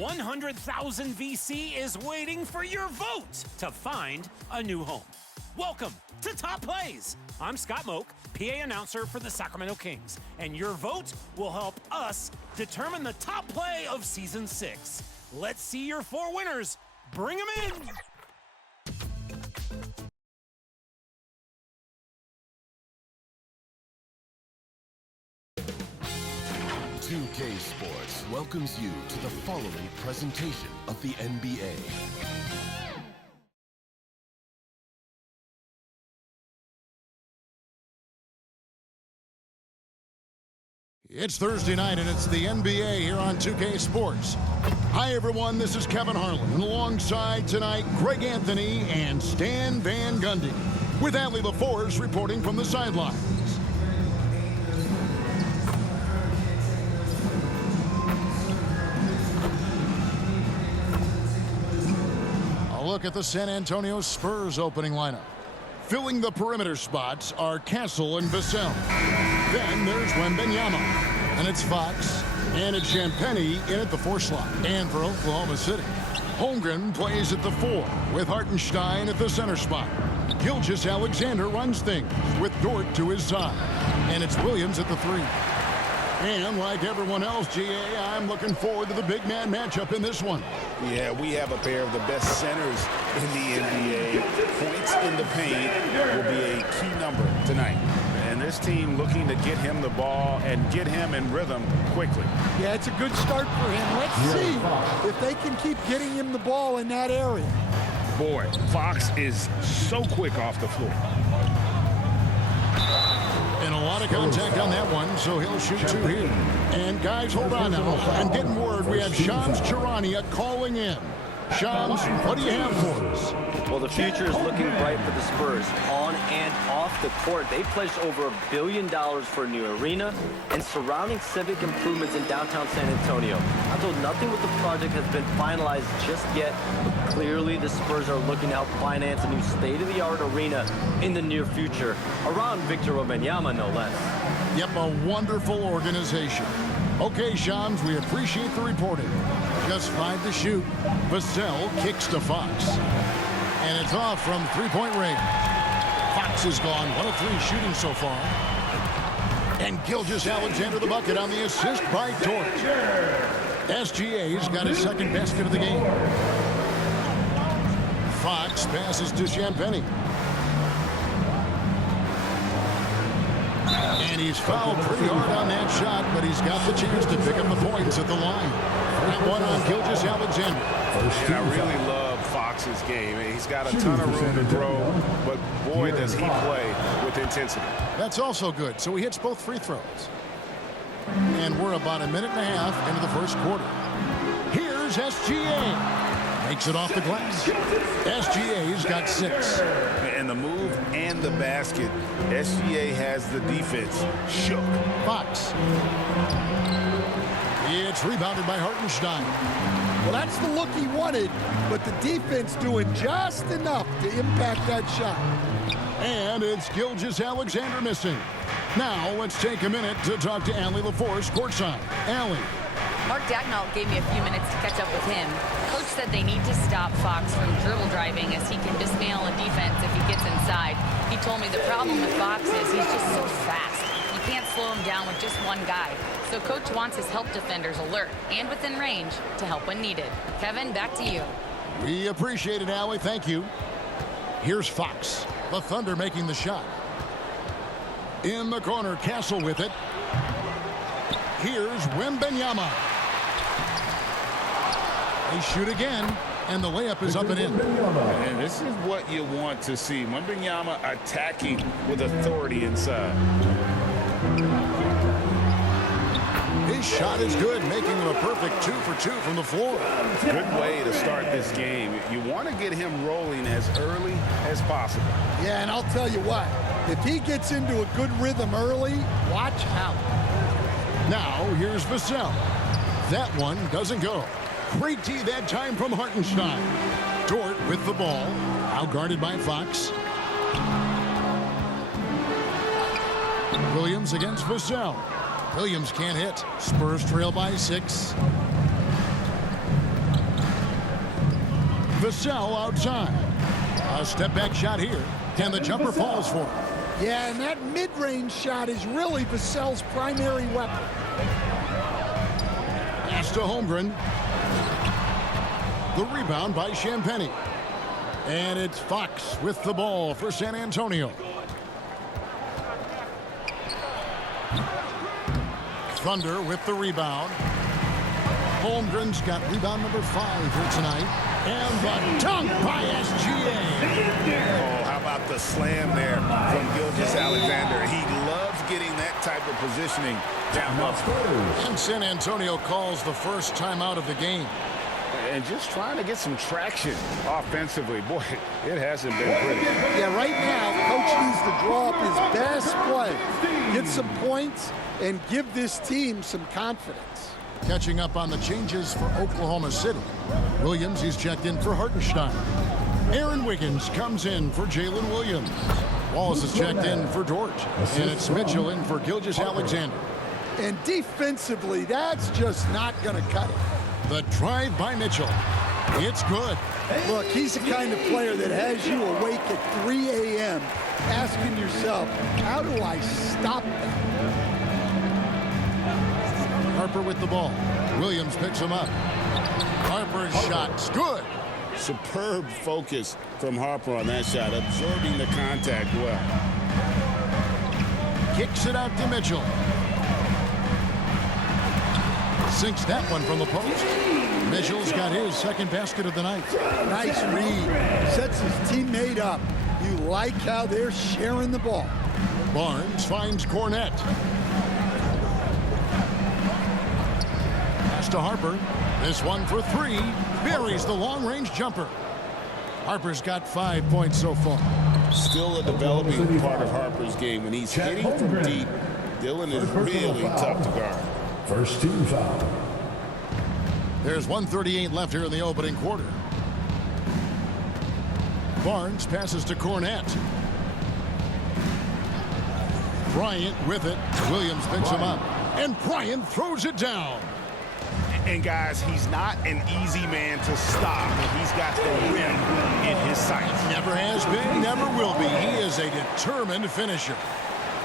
$100,000 VC is waiting for your vote to find a new home. Welcome to Top Plays. I'm Scott Moak, PA announcer for the Sacramento Kings, and your vote will help us determine the top play of Season 6. Let's see your 4 winners. Bring them in. 2K Sports welcomes you to the following presentation of the NBA. It's Thursday night, and it's the NBA here on 2K Sports. Hi, everyone. This is Kevin Harlan, and alongside tonight, Greg Anthony and Stan Van Gundy, with Allie LaForce reporting from the sidelines. A look at the San Antonio Spurs opening lineup. Filling the perimeter spots are Castle and Vassell. Then there's Wembanyama. And it's Fox. And it's Champagnie in at the 4 slot. And for Oklahoma City, Holmgren plays at the 4 with Hartenstein at the center spot. Gilgeous-Alexander runs things with Dort to his side. And it's Williams at the 3. And like everyone else, GA, I'm looking forward to the big man matchup in this one. Yeah, we have a pair of the best centers in the NBA. Points in the paint will be a key number tonight. And this team looking to get him the ball and get him in rhythm quickly. Yeah, it's a good start for him. Let's see if they can keep getting him the ball in that area. Boy, Fox is so quick off the floor. And a lot of contact on that one, so he'll shoot 2 here. And guys, hold on now. I'm getting word we have Shams Charania calling in. Shams, what do you have for us? Well, the future is looking bright for the Spurs. On and off the court, they pledged over $1 billion for a new arena and surrounding civic improvements in downtown San Antonio. Although nothing with the project has been finalized just yet, but clearly the Spurs are looking to help finance a new state-of-the-art arena in the near future, around Victor Wembanyama, no less. Yep, a wonderful organization. Okay, Shams, we appreciate the reporting. Just 5 to shoot. Vassell kicks to Fox. And it's off from 3-point range. Fox is gone 1 of 3 shooting so far. And Gilgeous-Alexander the bucket on the assist by Dort. SGA's got his second basket of the game. Fox passes to Champagnie. And he's fouled pretty hard on that shot, but he's got the chance to pick up the points at the line. That one on Gilgeous-Alexander. I really love Fox's game. He's got a ton of room to grow, but boy, does he play with intensity. That's also good. So he hits both free throws. And we're about a minute and a half into the first quarter. Here's SGA. Makes it off the glass. SGA's got 6. And the move and the basket, SGA has the defense shook. Fox. It's rebounded by Hartenstein. Well, that's the look he wanted, but the defense doing just enough to impact that shot. And it's Gilgeous-Alexander missing. Now let's take a minute to talk to Allie LaForce courtside. Allie. Mark Dagnall gave me a few minutes to catch up with him. Coach said they need to stop Fox from dribble driving as he can dismantle a defense if he gets inside. He told me the problem with Fox is he's just so fast. You can't slow him down with just one guy. So Coach wants his help defenders alert and within range to help when needed. Kevin, back to you. We appreciate it, Allie. Thank you. Here's Fox. The Thunder making the shot. In the corner, Castle with it. Here's Wembanyama. They shoot again, and the layup is up and in. And this is what you want to see. Wembanyama attacking with authority inside. His shot is good, making him a perfect 2 for 2 from the floor. Good way to start this game. You want to get him rolling as early as possible. Yeah, and I'll tell you what, if he gets into a good rhythm early, watch out. Now, here's Vassell. That one doesn't go. Great D that time from Hartenstein. Dort with the ball, out guarded by Fox. Williams against Vassell. Williams can't hit. Spurs trail by 6. Vassell outside. A step-back shot here, and the jumper falls for him. Yeah, and that mid-range shot is really Vassell's primary weapon. Pass to Holmgren. The rebound by Champagny. And it's Fox with the ball for San Antonio. Thunder with the rebound. Holmgren's got rebound number 5 here tonight. And the dunk by SGA. Oh, how about the slam there from Gilgeous-Alexander? He loves getting that type of positioning down low. And San Antonio calls the first timeout of the game. And just trying to get some traction offensively. Boy, it hasn't been pretty. Yeah, right now, coach needs to draw up his best play, get some points, and give this team some confidence. Catching up on the changes for Oklahoma City. Williams, he's checked in for Hartenstein. Aaron Wiggins comes in for Jalen Williams. Wallace is checked in for Dort. And it's Mitchell in for Gilgeous-Alexander. And defensively, that's just not going to cut it. The drive by Mitchell. It's good. Look, he's the kind of player that has you awake at 3 a.m. asking yourself, how do I stop that? Harper with the ball. Williams picks him up. Harper's shot's good. Superb focus from Harper on that shot, absorbing the contact well. Kicks it out to Mitchell. Sinks that one from the post. Mitchell's got his second basket of the night. Nice read. Sets his teammate up. You like how they're sharing the ball. Barnes finds Cornette. Pass to Harper. This one for 3. Buries the long-range jumper. Harper's got 5 points so far. Still a developing part of Harper's game. When he's hitting from deep, Dillon is really tough to guard. First team foul. There's 1:38 left here in the opening quarter. Barnes passes to Cornette. Bryant with it. Williams picks him up. And Bryant throws it down. And guys, he's not an easy man to stop. He's got the rim in his sights. Never has been, never will be. He is a determined finisher.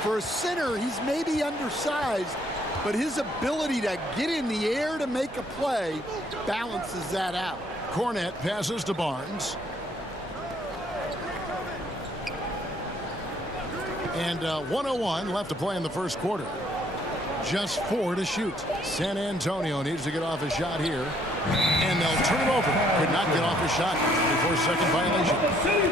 For a center, he's maybe undersized, but his ability to get in the air to make a play balances that out. Cornette passes to Barnes. And 1:01 left to play in the first quarter. Just 4 to shoot. San Antonio needs to get off a shot here. And they'll turn it over. Could not get off a shot before second violation.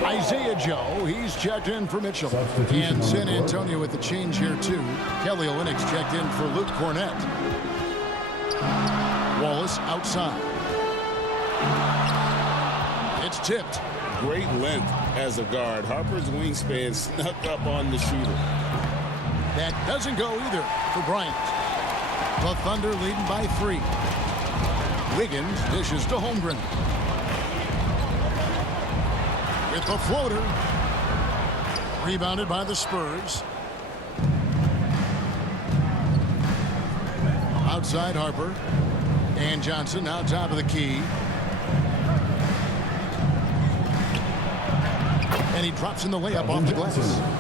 Isaiah Joe, he's checked in for Mitchell. And San Antonio with the change here too. Kelly Olynyk's checked in for Luke Cornette. Wallace outside. It's tipped. Great length as a guard. Harper's wingspan snuck up on the shooter. That doesn't go either for Bryant. The Thunder leading by 3. Wiggins dishes to Holmgren. With the floater. Rebounded by the Spurs. Outside Harper. And Johnson now top of the key. And he drops in the layup off the glass.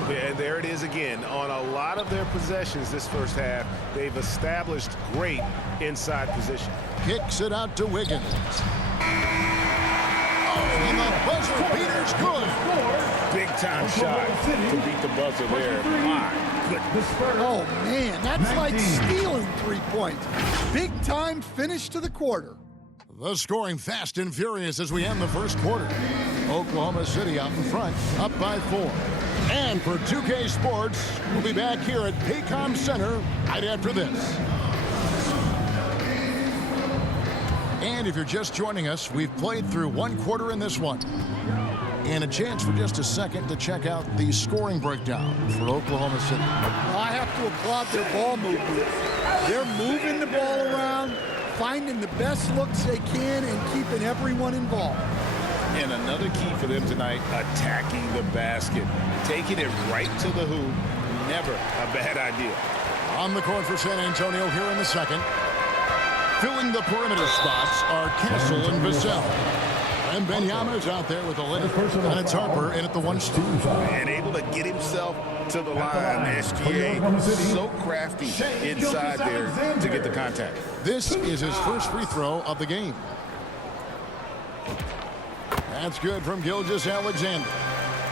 And there it is again. On a lot of their possessions this first half, they've established great inside position. Kicks it out to Wiggins. Oh, and the buzzer beater's good. Big time shot to beat the buzzer there. My goodness. Oh, man, that's like stealing 3 points. Big time finish to the quarter. The scoring fast and furious as we end the first quarter. Oklahoma City out in front, up by 4. And for 2K Sports, we'll be back here at Paycom Center right after this. And if you're just joining us, we've played through one quarter in this one. And a chance for just a second to check out the scoring breakdown for Oklahoma City. Well, I have to applaud their ball movement. They're moving the ball around, finding the best looks they can, and keeping everyone involved. And another key for them tonight, attacking the basket. Taking it right to the hoop, never a bad idea. On the court for San Antonio here in the second. Filling the perimeter spots are Castle and Vassell. And Benyama is out there with the lead. And it's Harper in at the 1 spot. And able to get himself to the line. SGA so crafty inside there to get the contact. This is his first free throw of the game. That's good from Gilgeous-Alexander.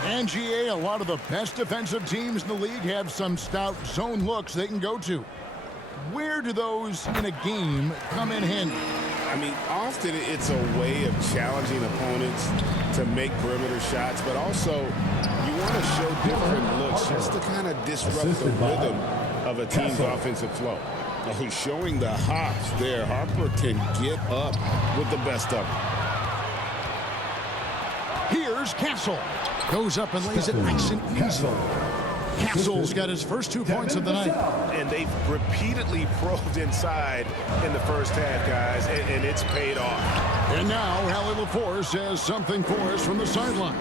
And GA, a lot of the best defensive teams in the league have some stout zone looks they can go to. Where do those in a game come in handy? I mean, often it's a way of challenging opponents to make perimeter shots, but also you want to show different looks just to kind of disrupt the rhythm of a team's offensive flow. Now, he's showing the hops there. Harper can get up with the best of them. Here's Castle. Goes up and lays it nice and easy. Castle's got his first 2 points of the night. And they've repeatedly probed inside in the first half, guys, and it's paid off. And now, Hallie LaForce has something for us from the sideline.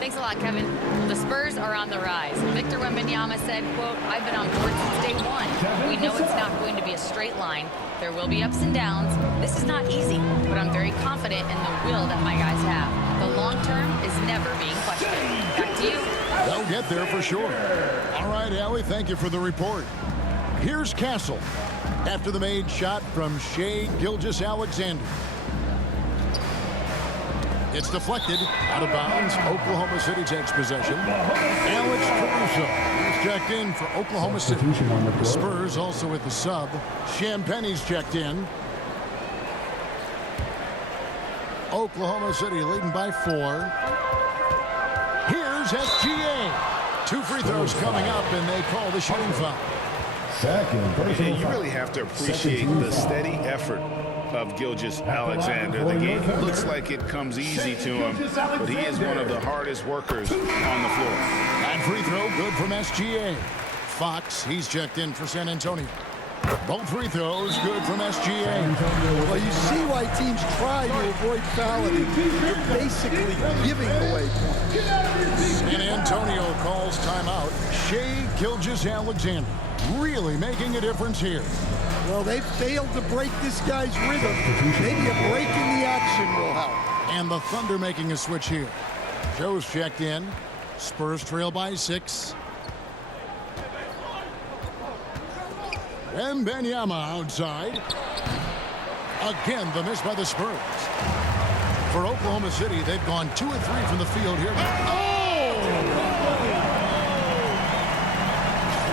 Thanks a lot, Kevin. The Spurs are on the rise. Victor Wembanyama said, quote, "I've been on board since day one. We know it's not going to be a straight line. There will be ups and downs. This is not easy, but I'm very confident in the will that my guys have. The long term is never being questioned." Back to you. They'll get there for sure. All right, Hallie, thank you for the report. Here's Castle after the made shot from Shai Gilgeous-Alexander. It's deflected out of bounds. Oklahoma City takes possession. Alex Caruso is checked in for Oklahoma City. Spurs also with the sub. Champagne's checked in. Oklahoma City leading by 4. Here's SGA. 2 free throws coming up, and they call the shooting foul. And you really have to appreciate the steady effort of Gilgeous-Alexander. The game looks like it comes easy to him, but he is one of the hardest workers on the floor. That free throw good from SGA. Fox, he's checked in for San Antonio. Both free throws good from SGA. Well, you see why teams try to avoid fouling. They're basically giving away points. San Antonio calls timeout. Shai Gilgeous-Alexander really making a difference here. Well, they failed to break this guy's rhythm. Maybe a break in the action will help. And the Thunder making a switch here. Joe's checked in. Spurs trail by 6. And Benyama outside. Again, the miss by the Spurs. For Oklahoma City, they've gone 2 of 3 from the field here.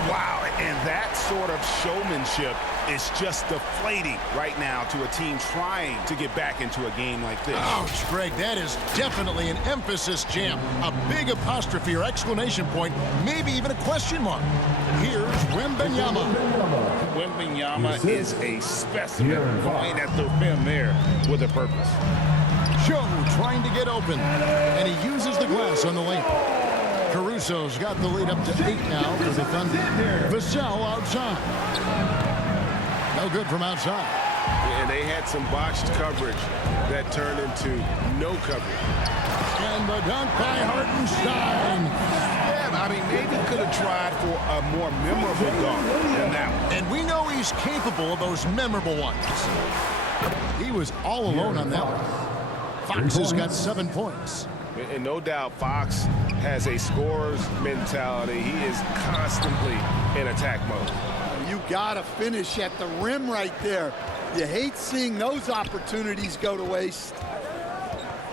Wow, and that sort of showmanship is just deflating right now to a team trying to get back into a game like this. Ouch, Greg, that is definitely an emphasis jam. A big apostrophe or exclamation point, maybe even a question mark. Here's Wembanyama. Wembanyama is a specimen going at the rim there with a purpose. Joe trying to get open, and he uses the glass on the lane. Caruso's got the lead up to 8 now for the Thunder. Vassell outside. No good from outside. And they had some botched coverage that turned into no coverage. And the dunk by Hartenstein. Yeah, I mean, maybe could have tried for a more memorable dunk than that one. And we know he's capable of those memorable ones. He was all alone on that one. Fox has got 7 points. And no doubt Fox has a scorer's mentality. He is constantly in attack mode. You gotta finish at the rim right there. You hate seeing those opportunities go to waste.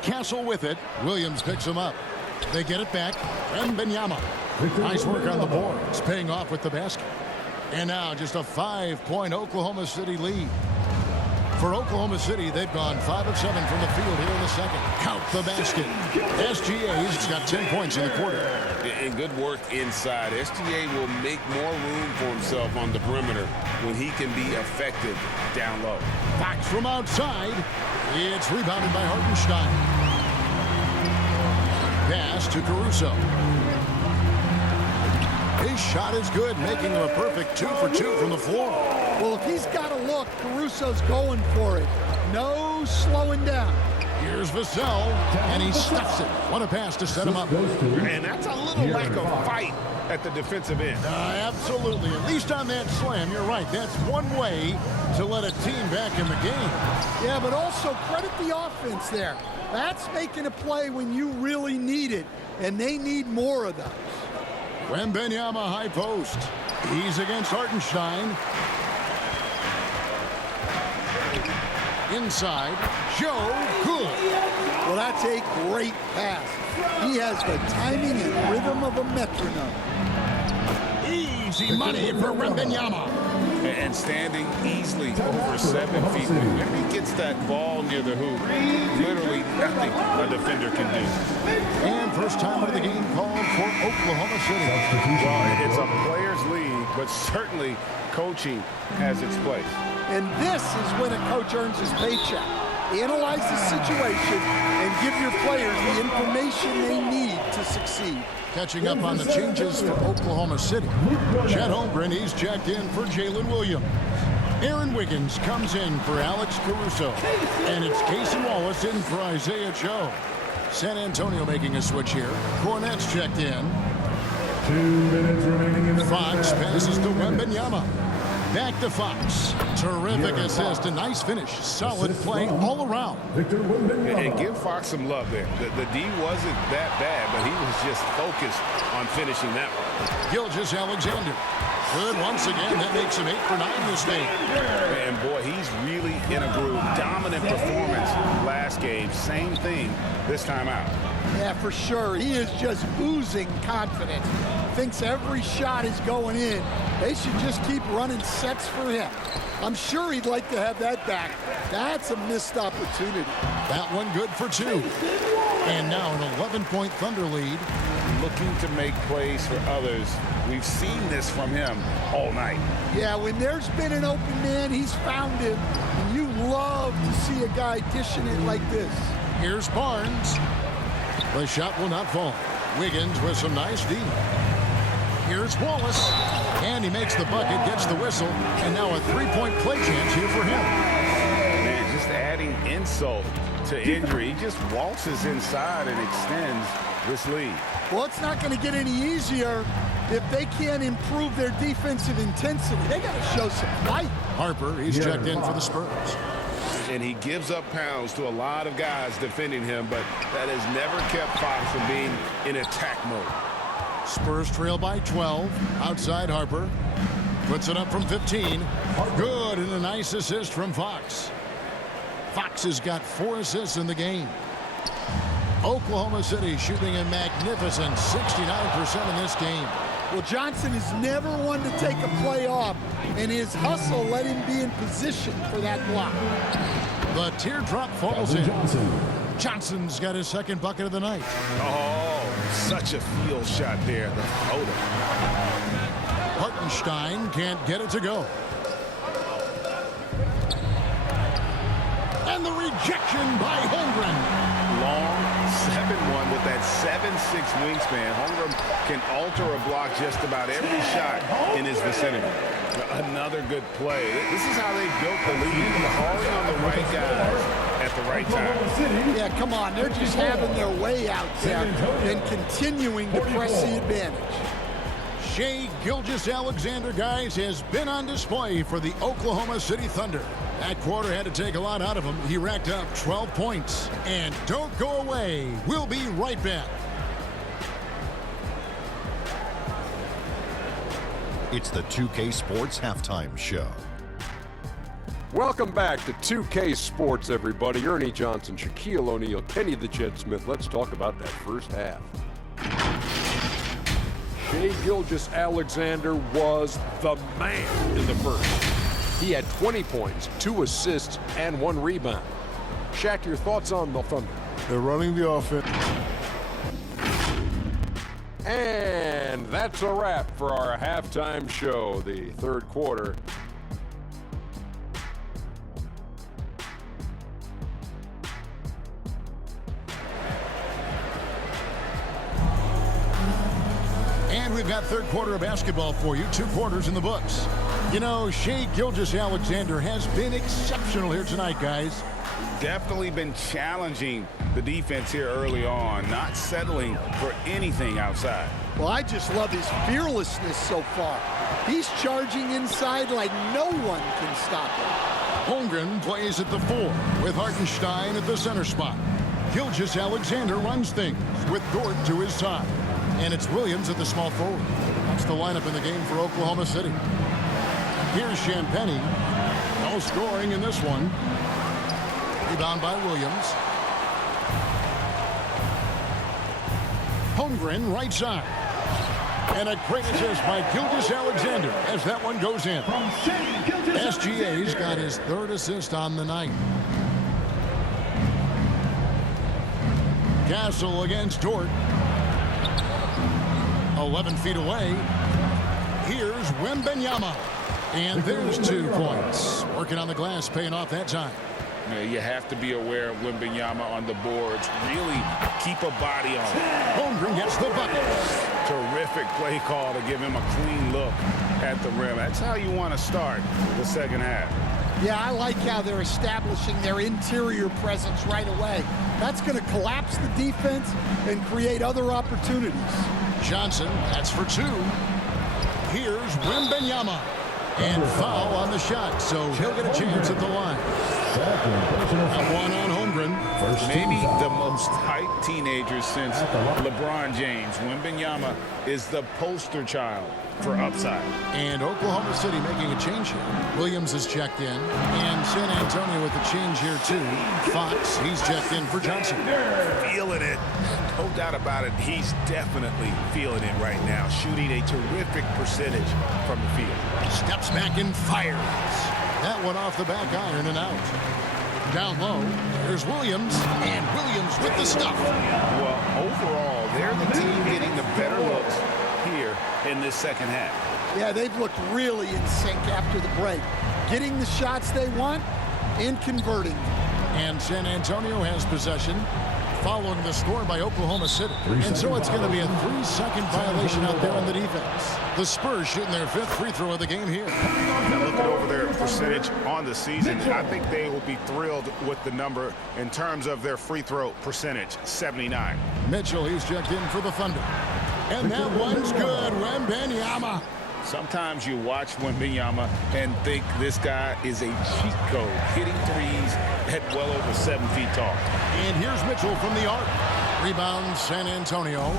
Castle with it. Williams picks him up. They get it back. Wembanyama. Nice work on the board. It's paying off with the basket. And now just a 5-point Oklahoma City lead. For Oklahoma City, they've gone 5 of 7 from the field here in the second. Couch the basket. SGA's got 10 points in the quarter. And good work inside. SGA will make more room for himself on the perimeter when he can be effective down low. Fox from outside. It's rebounded by Hartenstein. Pass to Caruso. His shot is good, making him a perfect 2 for 2 from the floor. Well, if he's got a look, Caruso's going for it. No slowing down. Here's Vassell, and he stuffs it. What a pass to set him up. And that's a little lack of fight at the defensive end. Absolutely. At least on that slam, you're right. That's one way to let a team back in the game. Yeah, but also credit the offense there. That's making a play when you really need it, and they need more of those. Wembanyama high post. He's against Hartenstein. Inside, Joe Good. Well, that's a great pass. He has the timing and rhythm of a metronome. Easy money for Wembanyama. And standing easily over 7 feet. When he gets that ball near the hoop, literally nothing a defender can do. And first time of the game called for Oklahoma City. Well, it's a players' league, but certainly coaching has its place. And this is when a coach earns his paycheck. Analyze the situation and give your players the information they need to succeed. Catching up on the changes for Oklahoma City. Chet Holmgren, he's checked in for Jalen Williams. Aaron Wiggins comes in for Alex Caruso. And it's Casey Wallace in for Isaiah Joe. San Antonio making a switch here. Cornette's checked in. 2 minutes remaining in the Fox passes to Wembanyama. Back to Fox. Terrific assist. A nice finish. Solid play all around. And give Fox some love there. The D wasn't that bad, but he was just focused on finishing that one. Gilgeous Alexander. Good once again. That makes him 8 for 9 this game. And boy, he's really in a groove. Dominant performance last game. Same thing this time out. Yeah, for sure. He is just oozing confidence. Thinks every shot is going in. They should just keep running sets for him. I'm sure he'd like to have that back. That's a missed opportunity. That one good for 2. And now an 11-point Thunder lead. Looking to make plays for others. We've seen this from him all night. Yeah, when there's been an open man, he's found him. And you love to see a guy dishing it like this. Here's Barnes. The shot will not fall. Wiggins with some nice D. Here's Wallace. And he makes the bucket, gets the whistle, and now a 3-point play chance here for him. Man, just adding insult to injury. He just waltzes inside and extends this lead. Well, it's not going to get any easier if they can't improve their defensive intensity. They got to show some fight. Harper, he's checked in for the Spurs. And he gives up pounds to a lot of guys defending him, but that has never kept Fox from being in attack mode. Spurs trail by 12. Outside Harper. Puts it up from 15. Good, and a nice assist from Fox. Fox has got 4 assists in the game. Oklahoma City shooting a magnificent 69% in this game. Well, Johnson is never one to take a play off, and his hustle let him be in position for that block. The teardrop falls in. Johnson's got his second bucket of the night. Oh, such a field shot there. The floater. Hartenstein can't get it to go. And the rejection by Holmgren. Long 7-1 with that 7'6" wingspan. Holmgren can alter a block just about every shot in his vicinity. Another good play. This is how they built the lead. Calling on the right guys at the right time. Yeah, come on. They're just having their way out there and continuing to press the advantage. Shai Gilgeous-Alexander, guys, has been on display for the Oklahoma City Thunder. That quarter had to take a lot out of him. He racked up 12 points. And don't go away. We'll be right back. It's the 2K Sports Halftime Show. Welcome back to 2K Sports, everybody. Ernie Johnson, Shaquille O'Neal, Kenny the Jet Smith. Let's talk about that first half. Shai Gilgeous-Alexander was the man in the first. He had 20 points, 2 assists, and 1 rebound. Shaq, your thoughts on the Thunder? They're running the offense. And that's a wrap for our halftime show, the third quarter. And we've got third quarter of basketball for you. 2 quarters in the books. You know, Shai Gilgeous-Alexander has been exceptional here tonight, guys. Definitely been challenging the defense here early on, not settling for anything outside. Well, I just love his fearlessness so far. He's charging inside like no one can stop him. Holmgren plays at the 4 with Hartenstein at the center spot. Gilgeous-Alexander runs things with Dort to his side. And it's Williams at the small forward. That's the lineup in the game for Oklahoma City. Here's Champagnie. No scoring in this one. Rebound by Williams. Holmgren, right side. And a great assist by Gilgeous-Alexander as that one goes in. SGA's got his 3rd assist on the night. Castle against Dort. 11 feet away. Here's Wembanyama. And there's 2 points. Working on the glass, paying off that time. You have to be aware of Wembanyama on the boards. Really keep a body on it. Holmgren gets the bucket. Terrific play call to give him a clean look at the rim. That's how you want to start the second half. Yeah, I like how they're establishing their interior presence right away. That's going to collapse the defense and create other opportunities. Johnson, that's for 2. Here's Wembanyama. And foul on the shot, so he'll get a chance at the line. And 1 on Holmgren. Maybe the most hyped teenager since LeBron James. Wembanyama is the poster child for upside. And Oklahoma City making a change here. Williams is checked in. And San Antonio with the change here, too. Fox, he's checked in for Johnson. Feeling it. No doubt about it. He's definitely feeling it right now. Shooting a terrific percentage from the field. Steps back and fires. That one off the back iron and out. Down low, there's Williams. And Williams with the stuff. Well, overall, they're the team getting the better looks here in this second half. Yeah, they've looked really in sync after the break. Getting the shots they want and converting. And San Antonio has possession, following the score by Oklahoma City. And so it's going to be a 3-second violation out there on the defense. The Spurs shooting their 5th free throw of the game here. Now looking over their percentage on the season, I think they will be thrilled with the number in terms of their free throw percentage, 79. Mitchell, he's checked in for the Thunder. And that one's good. Wembanyama. Sometimes you watch Wembanyama and think this guy is a cheat code, hitting threes at well over 7 feet tall. And here's Mitchell from the arc. Rebound San Antonio.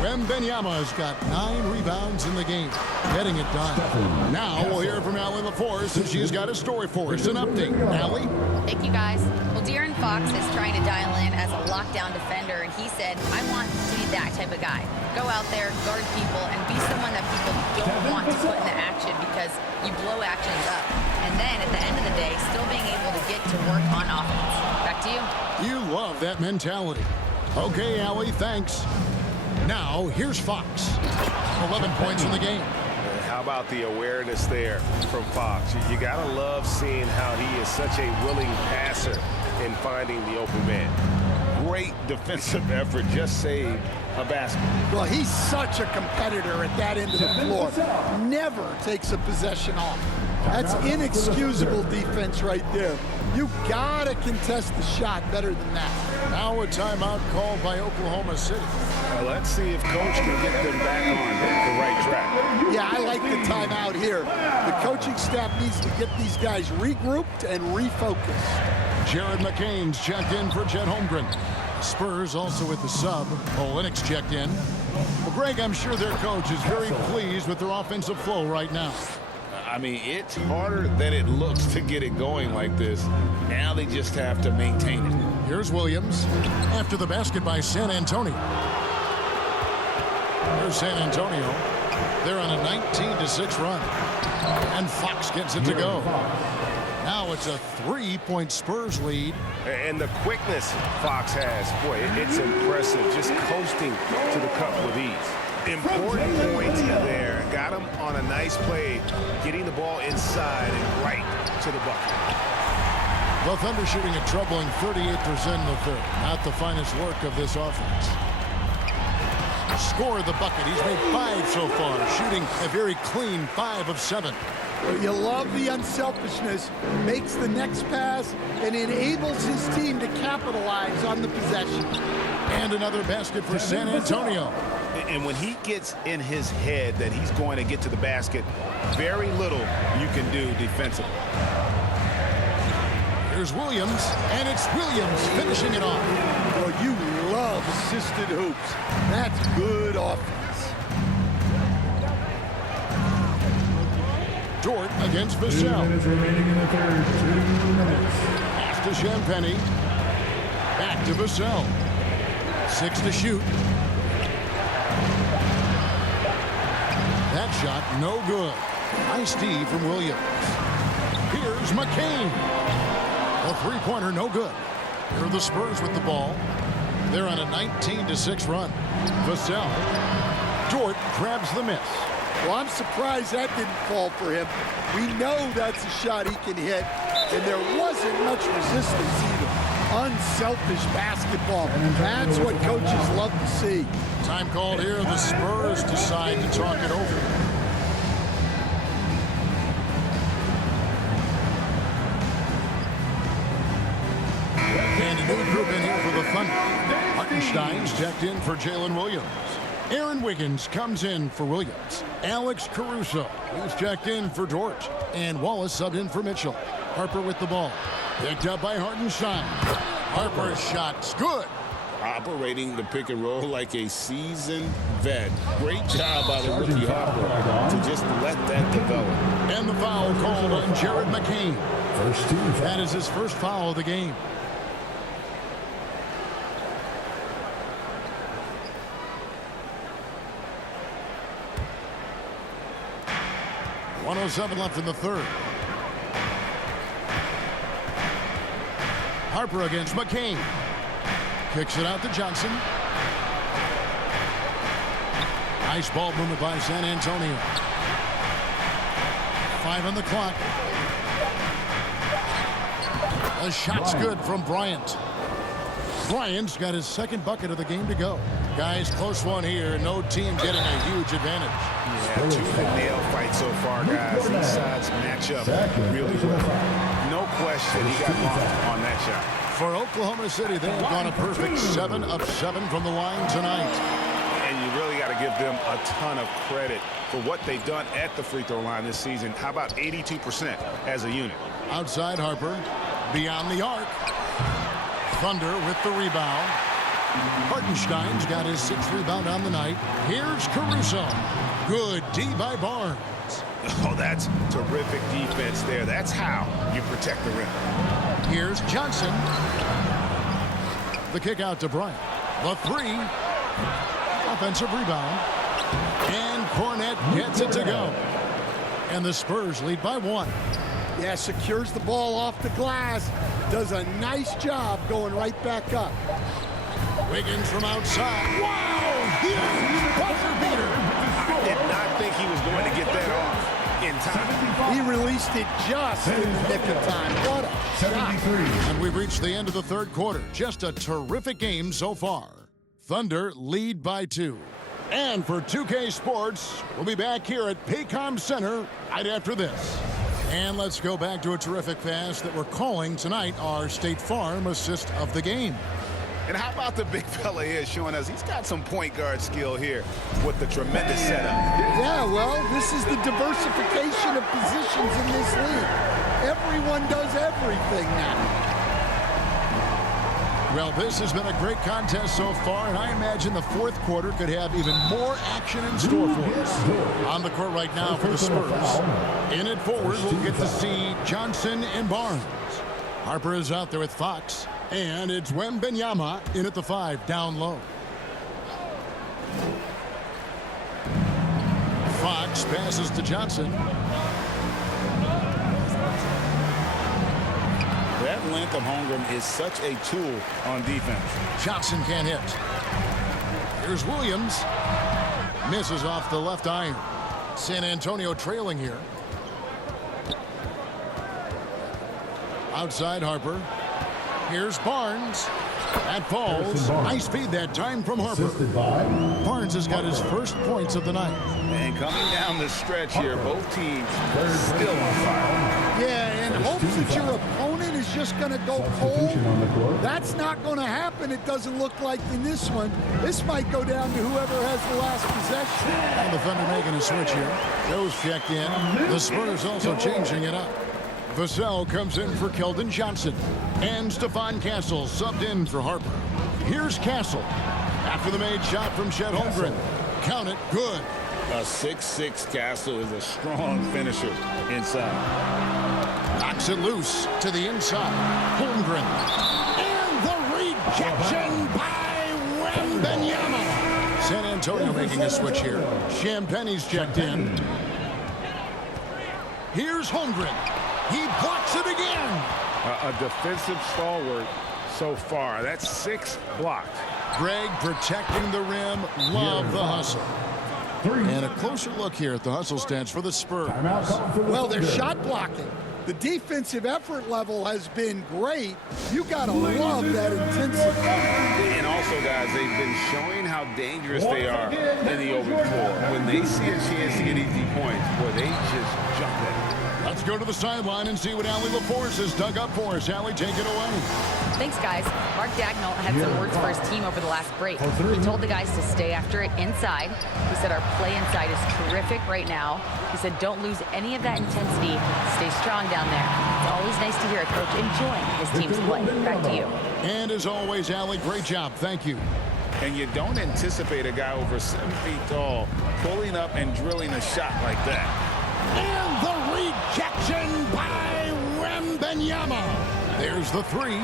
Wembanyama's got 9 rebounds in the game. Getting it done. Now we'll hear from Allie LaForce, and she's got a story for us. An update. Allie? Thank you, guys. Well, De'Aaron Fox is trying to dial in as a lockdown defender, and he said, I want to be that type of guy. Go out there, guard people, and be someone that people don't want to put in the action because you blow actions up. And then at the end of the day, still being able to get to work on offense. Back to you. You love that mentality. Okay, Allie, thanks. Now, here's Fox. 11 points in the game. How about the awareness there from Fox? You gotta love seeing how he is such a willing passer in finding the open man. Great defensive effort, just saved a basket. Well, he's such a competitor at that end of the floor. Never takes a possession off. That's inexcusable defense right there. You gotta contest the shot better than that. Now a timeout called by Oklahoma City. Well, let's see if Coach can get them back on the right track. Yeah, I like the timeout here. The coaching staff needs to get these guys regrouped and refocused. Jared McCain's checked in for Chet Holmgren. Spurs also with the sub. Olenek's checked in. Well, Greg, I'm sure their coach is very pleased with their offensive flow right now. I mean, it's harder than it looks to get it going like this. Now they just have to maintain it. Here's Williams after the basket by San Antonio. Here's San Antonio. They're on a 19-6 run. And Fox gets it to go. Now it's a 3-point Spurs lead. And the quickness Fox has, boy, it's impressive. Just coasting to the cup with ease. Important points there. Got him on a nice play, getting the ball inside and right to the bucket. The Thunder shooting a troubling 38% in the third. Not the finest work of this offense. Score the bucket. He's made 5 so far, shooting a very clean 5 of 7. You love the unselfishness, makes the next pass, and enables his team to capitalize on the possession. And another basket for San Antonio. And when he gets in his head that he's going to get to the basket, very little you can do defensively. Here's Williams, and it's Williams finishing it off. Well, you love assisted hoops. That's good offense. Dort against 2 Vassell. minutes remaining in the third. 2 minutes. Pass to Champagny. Back to Vassell. 6 to shoot. That shot no good. Nice D from Williams. Here's McCain. A three-pointer no good. Here are the Spurs with the ball. They're on a 19-6 run. Vassell. Dort grabs the miss. Well, I'm surprised that didn't fall for him. We know that's a shot he can hit, and there wasn't much resistance either. Unselfish basketball. That's what coaches love to see. Time called here. The Spurs decide to talk it over. And a new group in here for the Thunder. Hartenstein's checked in for Jalen Williams. Aaron Wiggins comes in for Williams. Alex Caruso, who's checked in for Dort. And Wallace subbed in for Mitchell. Harper with the ball. Picked up by Hartenstein. Harper's shot's good. Operating the pick and roll like a seasoned vet. Great job by the rookie Harper to just let that develop. And the foul called on Jared McCain. First team. That is his first foul of the game. .107 left in the third. Harper against McCain. Kicks it out to Johnson. Nice ball movement by San Antonio. 5 on the clock. The shot's good from Bryant. Bryant's got his second bucket of the game to go. Guys, close one here. No team getting a huge advantage. Yeah, tooth-and-nail fight so far, guys. These sides match up really well. No question he got bumped on that shot. For Oklahoma City, they have gone a perfect 7 of 7 from the line tonight. And you really got to give them a ton of credit for what they've done at the free throw line this season. How about 82% as a unit? Outside Harper, beyond the arc. Thunder with the rebound. Hartenstein's got his 6th rebound on the night. Here's Caruso. Good D by Barnes. Oh, that's terrific defense there. That's how you protect the rim. Here's Johnson. The kick out to Bryant. The 3. Offensive rebound. And Cornette gets it to go. And the Spurs lead by 1. Yeah, secures the ball off the glass. Does a nice job going right back up. Wiggins from outside. Wow! Huge buzzer beater. I did not think he was going to get that off in time. He released it just in the nick of time. What a shot. And we've reached the end of the third quarter. Just a terrific game so far. Thunder lead by 2. And for 2K Sports, we'll be back here at Paycom Center right after this. And let's go back to a terrific pass that we're calling tonight our State Farm assist of the game. And how about the big fella here showing us he's got some point guard skill here with the tremendous setup. Yeah, well, this is the diversification of positions in this league. Everyone does everything now. Well, this has been a great contest so far, and I imagine the fourth quarter could have even more action in store for us. On the court right now for the Spurs. In it forward, we'll get to see Johnson and Barnes. Harper is out there with Fox, and it's Wembanyama in at the 5, down low. Fox passes to Johnson. That length of Holmgren is such a tool on defense. Johnson can't hit. Here's Williams. Misses off the left iron. San Antonio trailing here. Outside Harper. Here's Barnes. That falls. Nice feed that time from Harper. Barnes has got his first points of the night. And coming down the stretch here, both teams still on fire. Yeah, and hopes that your opponent is just going to go cold. That's not going to happen, it doesn't look like in this one. This might go down to whoever has the last possession. And the Thunder making a switch here. Joe's checked in. The Spurs also changing it up. Vassell comes in for Keldon Johnson. And Stephon Castle subbed in for Harper. Here's Castle. After the made shot from Chet Holmgren. Count it, good. A 6'6" Castle is a strong finisher inside. Knocks it loose to the inside. Holmgren. And the rejection by Wembanyama. San Antonio making a switch here. Champagne's checked in. Here's Holmgren. He blocks it again. A defensive stalwart so far. That's 6 blocks. Greg protecting the rim. Love the hustle. And a closer look here at the hustle stats for the Spurs. Well, they're shot blocking. The defensive effort level has been great. You got to love that intensity. And also, guys, they've been showing how dangerous they are in the open floor. When they see a chance to get easy points, boy, they just jump at it. Let's go to the sideline and see what Allie LaForce has dug up for us. Allie, take it away. Thanks, guys. Mark Dagnall had some words for his team over the last break. He told the guys to stay after it inside. He said our play inside is terrific right now. He said don't lose any of that intensity. Stay strong down there. It's always nice to hear a coach enjoying his team's play. Back to you. And as always, Allie, great job. Thank you. And you don't anticipate a guy over 7 feet tall pulling up and drilling a shot like that. And the rejection by Wembanyama. There's the three.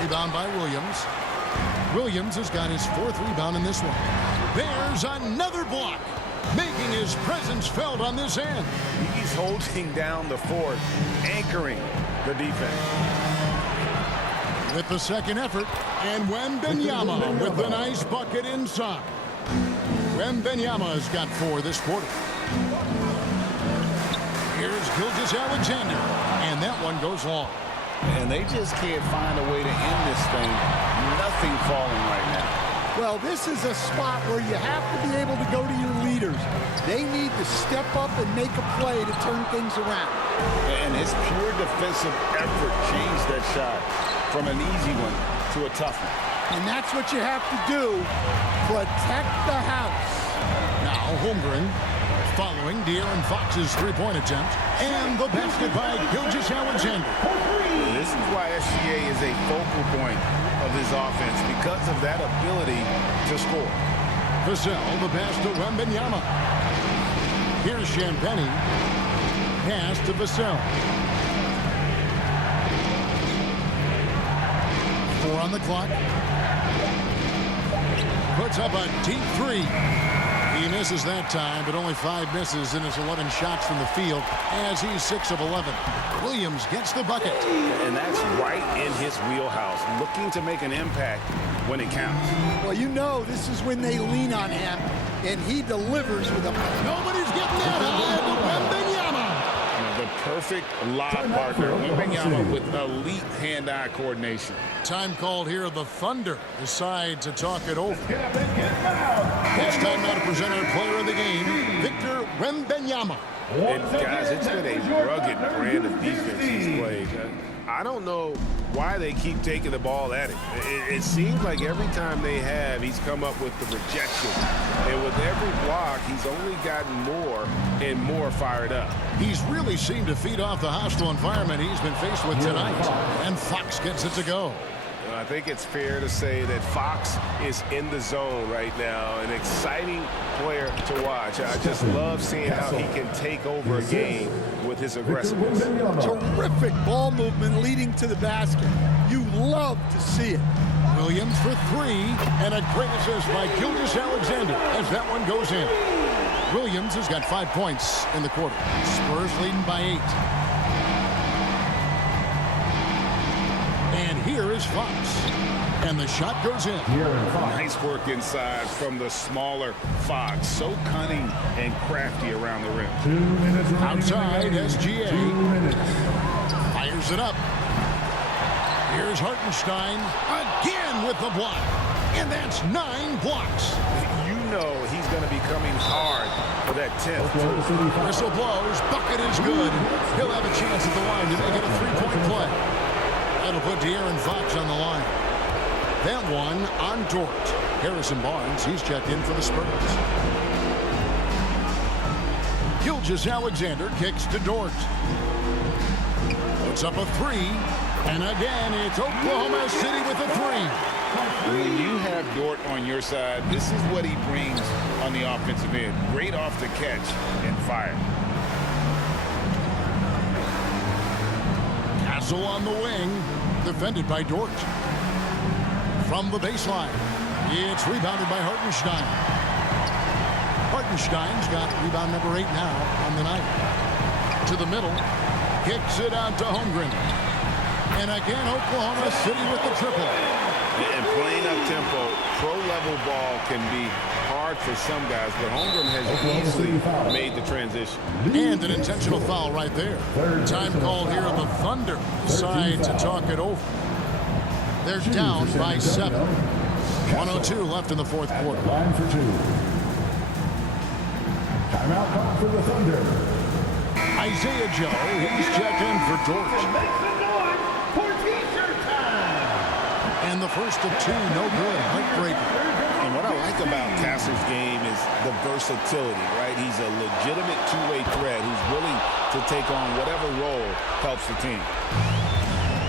Rebound by Williams. Williams has got his 4th rebound in this one. There's another block, making his presence felt on this end. He's holding down the fort, anchoring the defense. With the second effort, and Wembanyama with the nice bucket inside. Wembanyama has got 4 this quarter. Here's Gilgeous-Alexander, and that one goes long. And they just can't find a way to end this thing. Nothing falling right now. Well, this is a spot where you have to be able to go to your leaders. They need to step up and make a play to turn things around. And his pure defensive effort changed that shot from an easy one to a tough one. And that's what you have to do. Protect the house. Now Holmgren following De'Aaron Fox's three-point attempt. And the basket by Gilgeous-Alexander. This is why SGA is a focal point of his offense, because of that ability to score. Vassell, the pass to Wembanyama. Here's Champagnie. Pass to Vassell. 4 on the clock. Puts up a deep 3. He misses that time, but only 5 misses in his 11 shots from the field as he's 6 of 11. Williams gets the bucket. And that's right in his wheelhouse, looking to make an impact when it counts. Well, you know this is when they lean on him, and he delivers with a... Nobody's getting that high to Wembanyama. The perfect lob partner, Wembanyama with elite hand-eye coordination. Time called here. The Thunder decide to talk it over. It's time now to present our player of the game, Victor Wembanyama. And guys, it's been a rugged brand of defense he's played. I don't know why they keep taking the ball at him. It seems like every time they have, he's come up with the rejection. And with every block, he's only gotten more and more fired up. He's really seemed to feed off the hostile environment he's been faced with tonight. And Fox gets it to go. I think it's fair to say that Fox is in the zone right now, an exciting player to watch. I just love seeing how he can take over a game with his aggressiveness. Terrific ball movement leading to the basket. You love to see it. Williams for 3, and a great assist by Gilgeous-Alexander as that one goes in. Williams has got 5 points in the quarter. Spurs leading by 8. is Fox. And the shot goes in. Nice work inside from the smaller Fox. So cunning and crafty around the rim. 2 minutes remaining. Outside, SGA. 2 minutes. Fires it up. Here's Hartenstein again with the block. And that's 9 blocks. You know he's going to be coming hard for that 10th. Whistle blows. Bucket is good. He'll have a chance at the line to make it a 3-point play. That'll put De'Aaron Fox on the line. That one on Dort. Harrison Barnes, he's checked in for the Spurs. Gilgeous-Alexander kicks to Dort. Puts up a 3. And again, it's Oklahoma City with a 3. When you have Dort on your side, this is what he brings on the offensive end. Great off the catch and fire. Castle on the wing, defended by Dort. From the baseline, it's rebounded by Hartenstein. Hartenstein's got rebound number 8 now on the night. To the middle, kicks it out to Holmgren. And again, Oklahoma City with the triple. And playing up-tempo, pro-level ball can be hard for some guys, but Holmgren has easily made the transition. And an intentional foul right there. Time call here. The Thunder decide to talk it over. They're down by 7. 1:02 left in the fourth quarter. Line for 2. Timeout call for the Thunder. Isaiah Joe, he's checked in for Dort. And the first of 2, no good. Heartbreaker. And what I like about Castle's game is the versatility, right? He's a legitimate two-way threat who's willing to take on whatever role helps the team.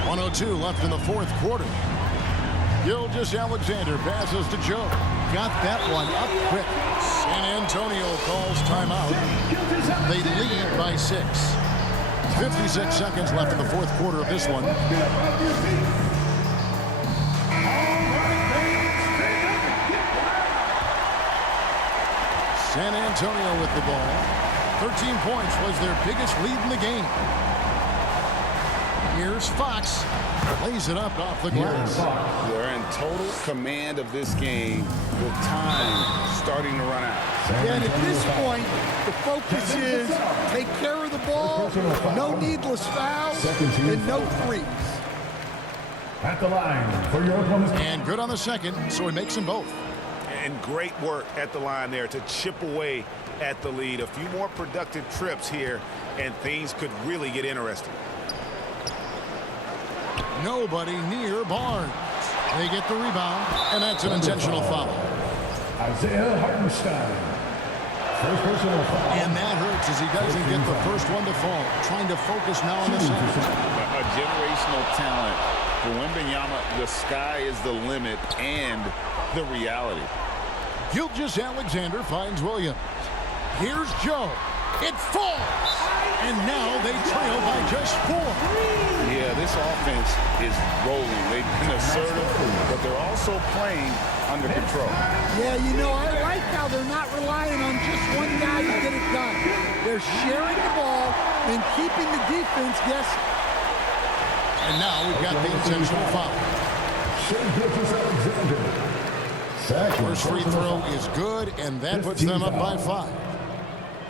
1:02 left in the fourth quarter. Gilgeous-Alexander passes to Joe. Got that one up quick. San Antonio calls timeout. They lead by 6. 56 seconds left in the fourth quarter of this one. San Antonio with the ball. 13 points was their biggest lead in the game. Here's Fox. Lays it up off the glass. They're in total command of this game with time starting to run out. And at this point, the focus is take care of the ball, no needless fouls, and no threes. At the line for your Oklahoma. And good on the second, so he makes them both. And great work at the line there to chip away at the lead. A few more productive trips here, and things could really get interesting. Nobody near Barnes. They get the rebound, and that's an intentional foul. Isaiah Hartenstein. First personal foul. And that hurts as he doesn't get the first one to fall. Trying to focus now on the second. A generational talent. For Wembanyama, the sky is the limit and the reality. Gilgeous-Alexander finds Williams. Here's Joe. It falls. And now they trail by just 4. Yeah, this offense is rolling. They've been assertive, but they're also playing under control. Yeah, you know, I like how they're not relying on just one guy to get it done. They're sharing the ball and keeping the defense guessing. And now we've got the intentional foul. First free throw is good, and that puts them up by 5.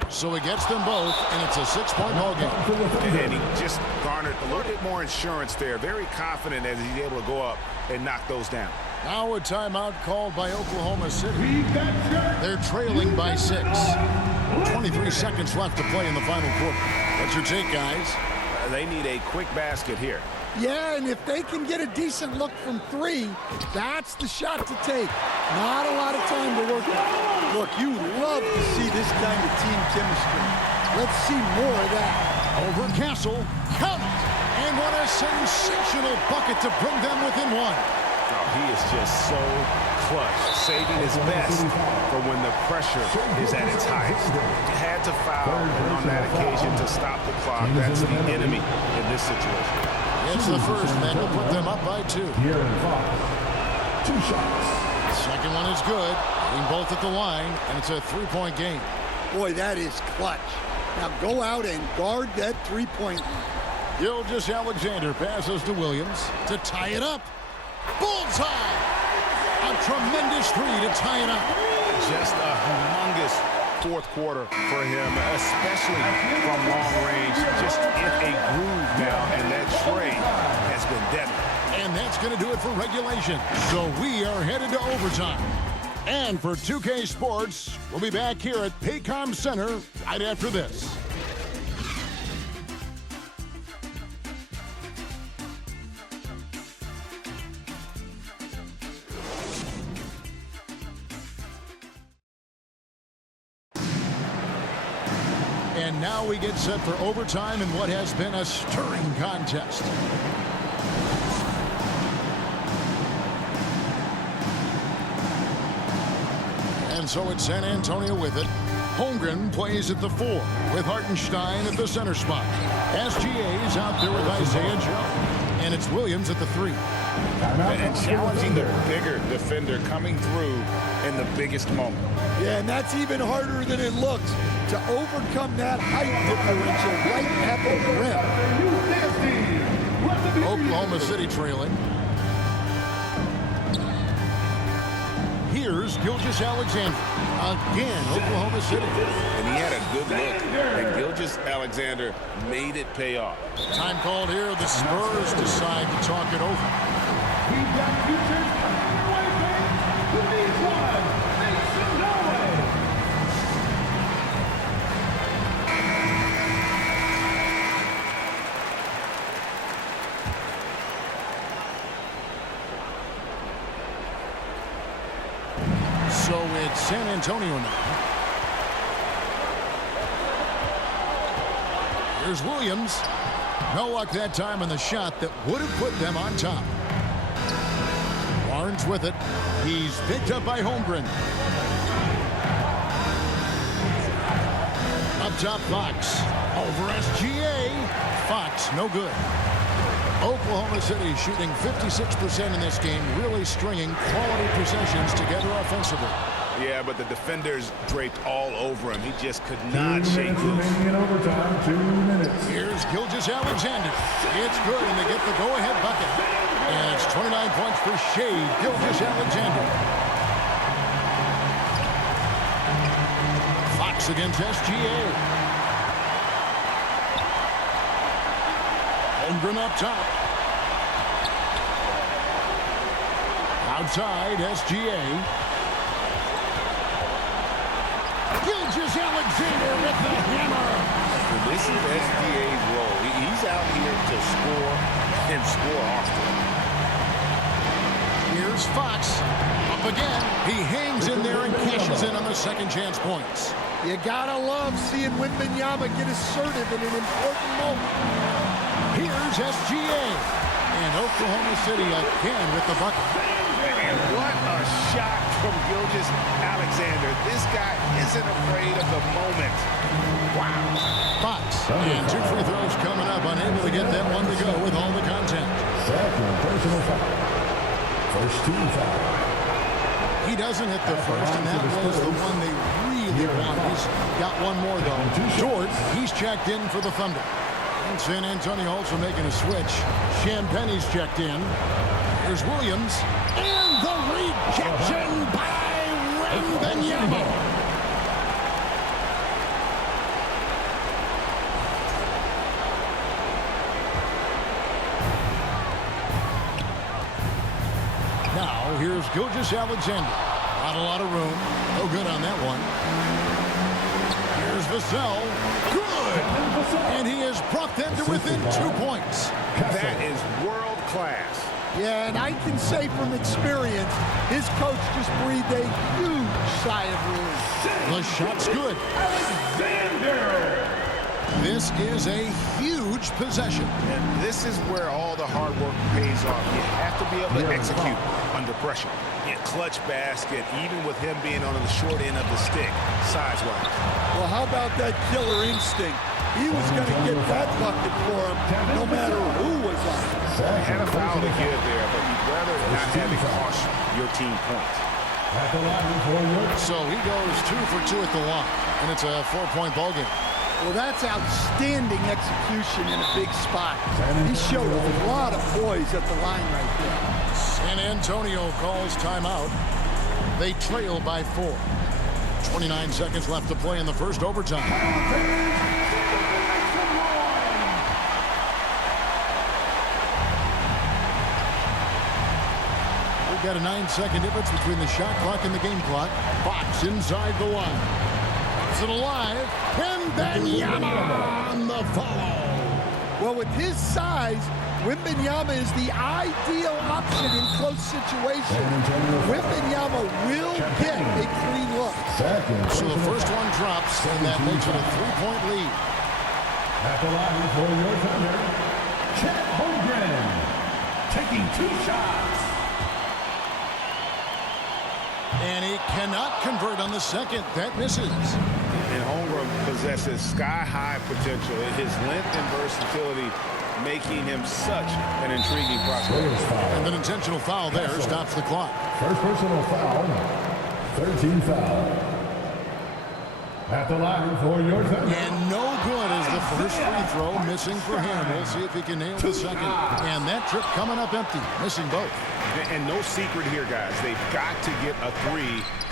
So he gets them both, and it's a 6-point ball game. And he just garnered a little bit more insurance there. Very confident as he's able to go up and knock those down. Now a timeout called by Oklahoma City. They're trailing by 6. 23 seconds left to play in the final quarter. What's your take, guys? They need a quick basket here. Yeah, and if they can get a decent look from 3, that's the shot to take. Not a lot of time to work with. Look, you love to see this kind of team chemistry. Let's see more of that. Over Castle, count it, and what a sensational bucket to bring them within 1. Oh, he is just so clutch, saving his best for when the pressure is at its highest. Had to foul on that occasion to stop the clock. That's the enemy in this situation. It's the first, and that will put them up by 2. 2 shots. Second one is good. Getting both at the line, and it's a 3-point game. Boy, that is clutch. Now go out and guard that 3-point line. Gilgeous-Alexander passes to Williams to tie it up. Bullseye! A tremendous three to tie it up. Just a humongous fourth quarter for him, especially from long range. Just in a groove now, and that trade has been deadly. And that's going to do it for regulation. So we are headed to overtime. And for 2K Sports, we'll be back here at Paycom Center right after this. And now we get set for overtime in what has been a stirring contest. And so it's San Antonio with it. Holmgren plays at the 4 with Hartenstein at the center spot. SGA's out there with Isaiah Joe. And it's Williams at the 3. And challenging the bigger defender coming through in the biggest moment. Yeah, and that's even harder than it looks to overcome that height differential right at the rim. Oklahoma City trailing. Here's Gilgeous-Alexander. Again, Oklahoma City. And he had a good look, and Gilgeous-Alexander made it pay off. Time called here. The Spurs decide to talk it over. We've got futures coming your way, fans. Who needs one? Make some noise. So it's San Antonio now. Here's Williams. No luck that time on the shot that would have put them on top. Barnes with it. He's picked up by Holmgren. Up top, Fox. Over SGA. Fox, no good. Oklahoma City shooting 56% in this game, really stringing quality possessions together offensively. Yeah, but the defenders draped all over him. He just could not shake loose. In overtime, 2 minutes. Here's Gilgeous-Alexander. It's good, and they get the go-ahead bucket. And it's 29 points for Shea Gilgeous-Alexander. Fox against SGA. Holmgren up top. Outside, SGA. Gilgeous-Alexander with the hammer. Well, this is SGA's role. He's out here to score and score often. Here's Fox. Up again. He hangs in there and cashes in on the second chance points. You gotta love seeing Wembanyama get assertive in an important moment. Here's SGA. And Oklahoma City again with the bucket. And what a shot from Gilgeous-Alexander. This guy isn't afraid of the moment. Wow. Fox. And 2 free throws coming up. Unable to get that one to go with all the contact. Second personal foul. First team foul. He doesn't hit the first, and that was the one they really wanted. He's got one more, though. George, he's checked in for the Thunder. And San Antonio also making a switch. Champagne's checked in. There's Williams. And the rejection by Wembanyama. Now, here's Gilgeous-Alexander. Not a lot of room. No good on that one. Here's Vassell. Good! And he has brought them to within 2 points. That is world class. Yeah, and I can say from experience, his coach just breathed a huge sigh of relief. The shot's good. This is a huge possession. And this is where all the hard work pays off. You have to be able to execute under pressure. A clutch basket, even with him being on the short end of the stick, size-wise. Well, how about that killer instinct? He was going to get that bucket for him, no matter who was on it. Had a foul to give there, but you'd rather not have it cost your team points. So he goes 2 for 2 at the line, and it's a 4-point ball game. Well, that's outstanding execution in a big spot. He showed a lot of poise at the line right there. San Antonio calls timeout. They trail by 4. 29 seconds left to play in the first overtime. We've got a 9-second difference between the shot clock and the game clock. Fox inside the line. It's it alive. Wembanyama on the follow. Well, with his size, Wembanyama is the ideal option in close situations. Wembanyama will get a clean look. So the first one drops, and that makes it a 3-point lead. At the line for your thunder, Chet Holmgren, taking 2 shots. And he cannot convert on the second. That misses. And Holmgren possesses sky-high potential. His length and versatility making him such an intriguing prospect. And an intentional foul there stops the clock. First personal foul, 13 foul. At the line for your thunder. And no good is the first free throw, missing for him. We'll see if he can nail the second. And that trip coming up empty, missing both. And no secret here, guys. They've got to get a 3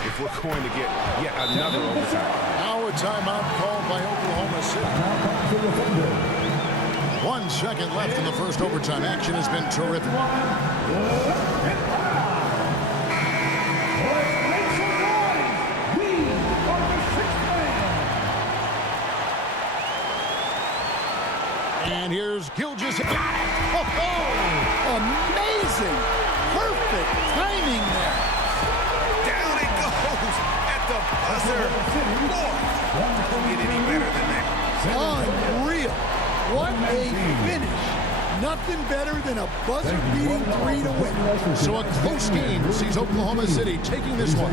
if we're going to get yet another overtime. Now a timeout called by Oklahoma City. 1 second left in the first overtime. Action has been terrific. And here's Gilgeous. Got it! Oh, amazing! Perfect timing there. Down it goes at the buzzer. Boy, don't get any better than that. Unreal. What a finish. Nothing better than a buzzer-beating 3 to win. So a close game sees Oklahoma City taking this one.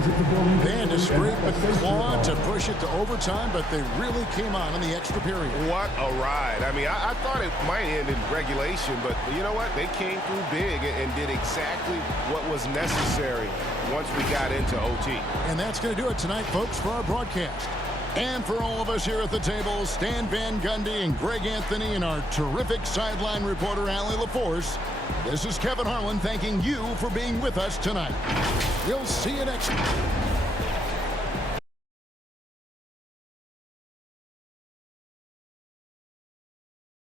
They had to scrape and claw to push it to overtime, but they really came on in the extra period. What a ride. I mean, I thought it might end in regulation, but you know what? They came through big and did exactly what was necessary once we got into OT. And that's going to do it tonight, folks, for our broadcast. And for all of us here at the table, Stan Van Gundy and Greg Anthony and our terrific sideline reporter, Allie LaForce, this is Kevin Harlan thanking you for being with us tonight. We'll see you next week.